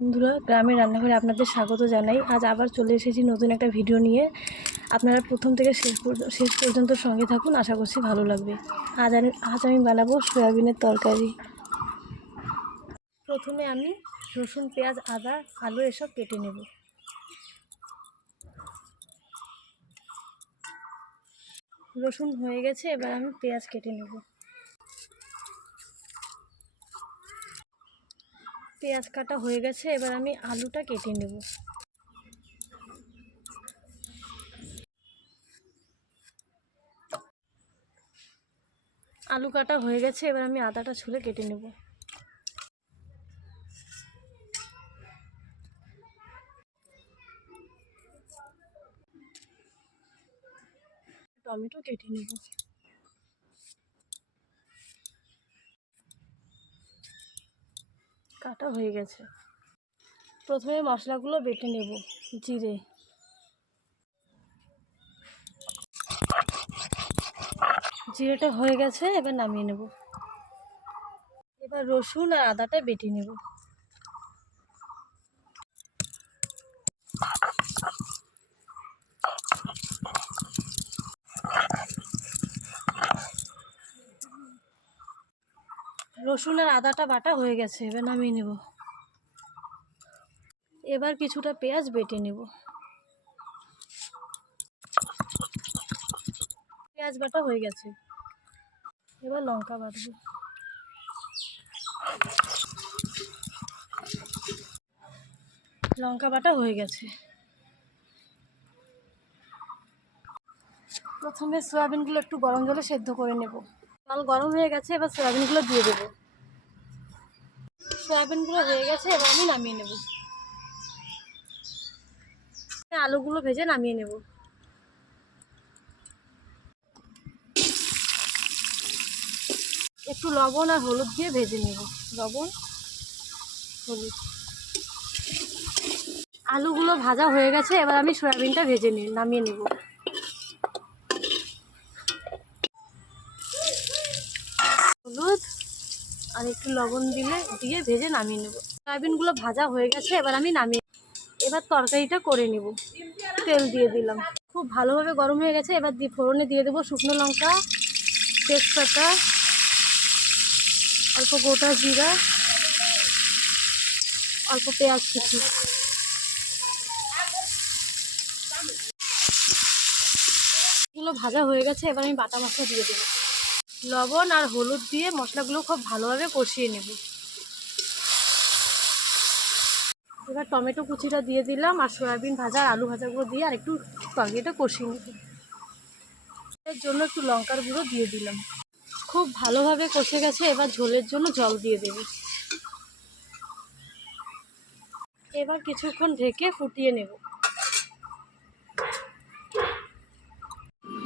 বন্ধুরা, গ্রামের রান্নাঘরে আপনাদের স্বাগত জানাই। আজ আবার চলে এসেছি নতুন একটা ভিডিও নিয়ে। আপনারা প্রথম থেকে শেষ পর্যন্ত সঙ্গে থাকুন, আশা করছি ভালো লাগবে। আজ আমি বানাবো সয়াবিনের তরকারি। প্রথমে আমি রসুন, পেঁয়াজ, আদা, আলু এসব কেটে নেব। রসুন হয়ে গেছে, এবার আমি পেঁয়াজ কেটে নেব। পেঁয়াজ কাটা হয়ে গেছে, এবার আমি আলুটা কেটে নেব। আলু কাটা হয়ে গেছে, এবার আমি আদাটা ছুলে কেটে নেব। টমেটো কেটে নেব। কাটা হয়ে গেছে। প্রথমে মশলাগুলো বেটে নেব। জিরেটা হয়ে গেছে, এবার নামিয়ে নেব। এবার রসুন আর আদাটা বেটে নেব। রসুন আর আদাটা বাটা হয়ে গেছে, এবার নামিয়ে নেব। এবার কিছুটা পেঁয়াজ বেটে নেব। পেঁয়াজ বাটা হয়ে গেছে, এবার লঙ্কা বাটবো। লঙ্কা বাটা হয়ে গেছে। প্রথমে সয়াবিনগুলো একটু গরম জলে সেদ্ধ করে নেব। জল গরম হয়ে গেছে, এবার সয়াবিনগুলো দিয়ে দেব। সয়াবিনগুলো হয়ে গেছে, এবার আমি নামিয়ে নেব। আলুগুলো ভেজে নামিয়ে নেব। একটু লবণ আর হলুদ দিয়ে ভেজে নেব। লবণ, হলুদ। আলুগুলো ভাজা হয়ে গেছে, এবার আমি সয়াবিনটা ভেজে নামিয়ে নেব। হলুদ আর একটু লবণ দিয়ে ভেজে নামিয়ে নেব। সয়াবিনগুলো ভাজা হয়ে গেছে, এবার তরকারিটা করে নেব। তেল দিয়ে দিলাম, খুব ভালোভাবে গরম হয়ে গেছে। এবার ফোড়নে দিয়ে দেবো শুকনো লঙ্কা, তেজপাতা, অল্প গোটা জিরা, অল্প পেঁয়াজ কুচি। এগুলো ভাজা হয়ে গেছে, এবার আমি বাটা মশলা দিয়ে দেবো। লবণ আর হলুদ দিয়ে মশলাগুলো খুব ভালোভাবে কষিয়ে নেব। এবার টমেটো কুচিটা দিয়ে দিলাম, আর সয়াবিন ভাজা আর আলু ভাজাগুলো দিয়ে আর একটু তরকারিটা কষিয়ে নেব। এর জন্য একটু লঙ্কার গুঁড়ো দিয়ে দিলাম। খুব ভালোভাবে কষে গেছে, এবার ঝোলের জন্য জল দিয়ে দেব। এবার কিছুক্ষণ ঢেকে ফুটিয়ে নেব।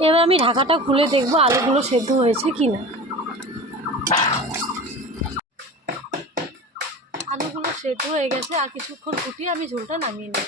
এবার আমি ঢাকাটা খুলে দেখব আলুগুলো সেদ্ধ হয়েছে কিনা। আলুগুলো সেদ্ধ হয়ে গেছে, আর কিছুক্ষণ ফুটিয়ে আমি ঝোলটা নামিয়ে নেব।